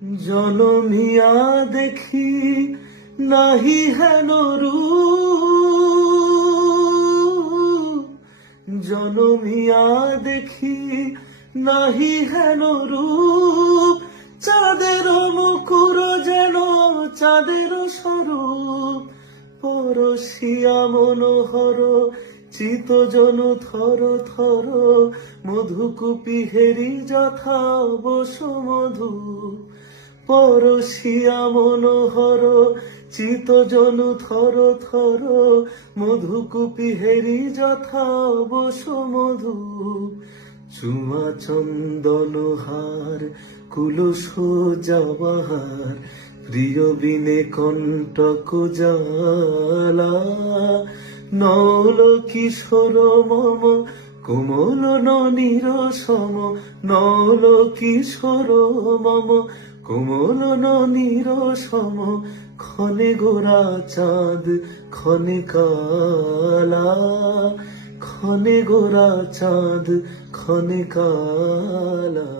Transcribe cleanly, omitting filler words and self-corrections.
জনমিয়া দেখি নাহি হেন রূপ, জনমিয়া দেখি নাহি হেন রূপ, চাঁদের মুকুর যেন চাঁদের স্বরূপ, পরশিয়া মনোহর চিত জন থর থর, মধুকুপি হেরি যথা বসমধু, পরশিয়া মনোহর চিত জন থর থর, মধুকুপি হেরি যথা বসমধু, চুমা চন্দন হার কুলস যাবাহার, প্রিয় বিনে কণ্টক জ্বালা, নল কিশোর মম কোমল ননীর সম, নল কিশোর মম কোমল ননীর সম, ক্ষণে গোরা চাঁদ ক্ষণে কালা, ক্ষণে গোরা চাঁদ ক্ষণে কালা।